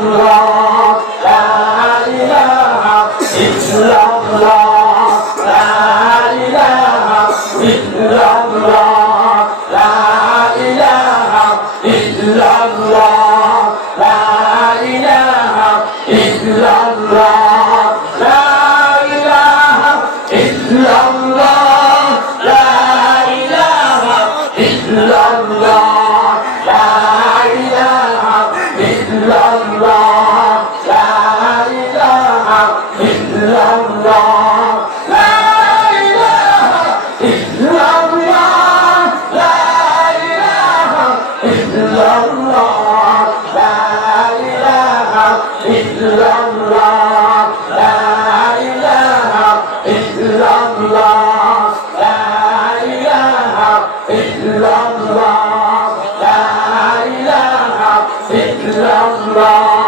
是不 Allah.